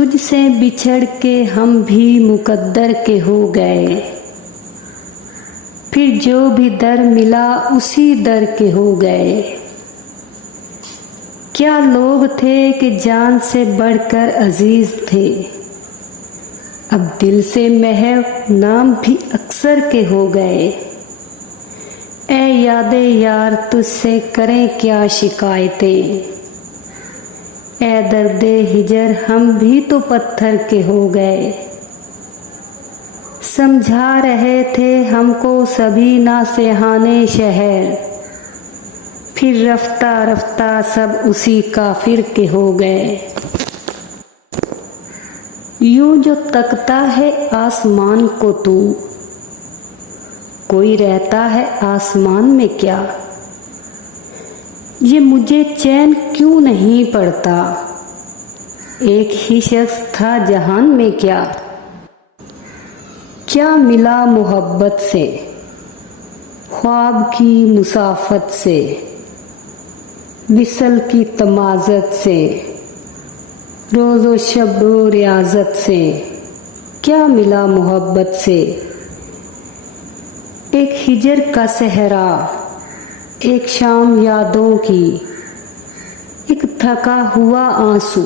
तुझसे बिछड़ के हम भी मुकद्दर के हो गए, फिर जो भी दर मिला उसी दर के हो गए। क्या लोग थे कि जान से बढ़कर अजीज थे, अब दिल से महव नाम भी अक्सर के हो गए। ऐ यादे यार तुझसे करें क्या शिकायतें, ऐ दर्दे हिजर हम भी तो पत्थर के हो गए। समझा रहे थे हमको सभी नासेहाने शहर, फिर रफ्ता रफ्ता सब उसी काफिर के हो गए। यूं जो तकता है आसमान को तू, कोई रहता है आसमान में क्या, ये मुझे चैन क्यों नहीं पड़ता, एक ही शख्स था जहान में क्या। क्या मिला मोहब्बत से, ख्वाब की मुसाफत से, विसल की तमाज़त से, रोज़ो शब रियाज़त से। क्या मिला मोहब्बत से, एक हिजर का सहरा, एक शाम यादों की, एक थका हुआ आंसू।